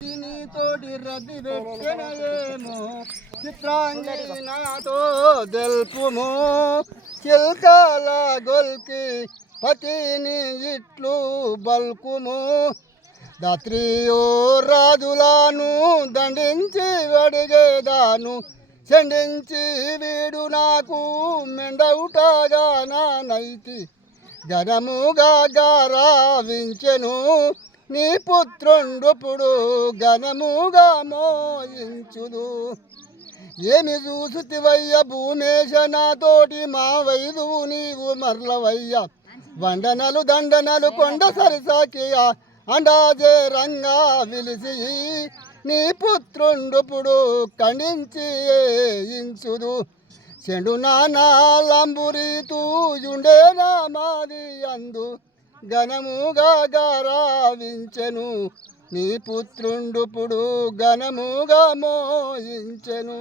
తోటి రద్ది పెట్టెనయేమో చిత్రాంగి నాతో తెలుపుము చిల్కాల గొల్కి పతిని ఇట్లు బల్కుము దాత్రియో రాజులను దండించి అడిగేదాను చెండించి వీడు నాకు మెండవుటగా నానైతి ఘనముగా గారావించెను నీ పుత్రుండుపుడు ఘనముగా మోయించుదు ఏమి చూసుతివయ్య భూమేశ నాతోటి మా వైదువు నీవు మర్లవయ్య వండనలు దండనలు కొండ సరిసాకియ అండాజే రంగా విలిసి నీ పుత్రుండుపుడు ఖండించి ఇంచుదు చెడు నానాలంబురీతూ యుండేనా మాది అందు ఘనముగా గారావించెను నీ పుత్రుండుపుడు ఘనముగా మోయించెను.